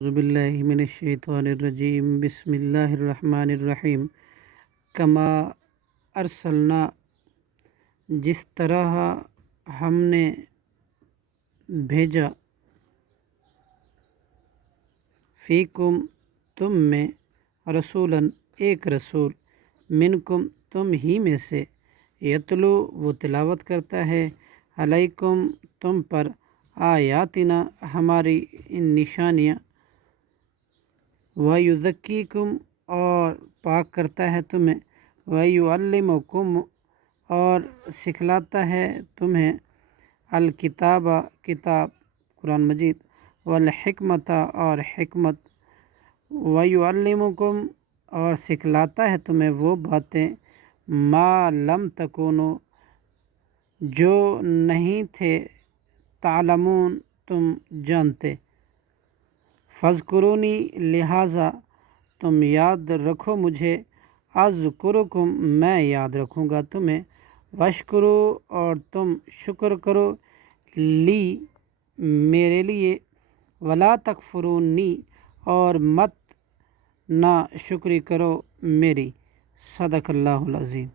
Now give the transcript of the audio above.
اعوذ باللہ من الشیطان الرجیم بسم اللہ الرحمن الرحیم کما ارسلنا جس طرح ہم نے بھیجا فیکم تم میں رسولاً ایک رسول منکم تم ہی میں سے یتلو وہ تلاوت کرتا ہے علیکم تم پر آیاتنا ہماری نشانیاں وَيُذَكِّيكُمْ اور پاک کرتا ہے تمہیں وَيُعَلِّمُكُمْ اور سکھلاتا ہے تمہیں الکتاب کتاب قرآن مجید والحکمت اور حکمت وَيُعَلِّمُكُمْ اور سکھلاتا ہے تمہیں وہ باتیں ما لم تکونوا جو نہیں تھے تعلمون تم جانتے فاذکرونی لہٰذا تم یاد رکھو مجھے اذکرکم میں یاد رکھوں گا تمہیں واشکرو اور تم شکر کرو لی میرے لیے ولا تکفرونی اور مت نا شکری کرو میری صدق اللہ العظیم۔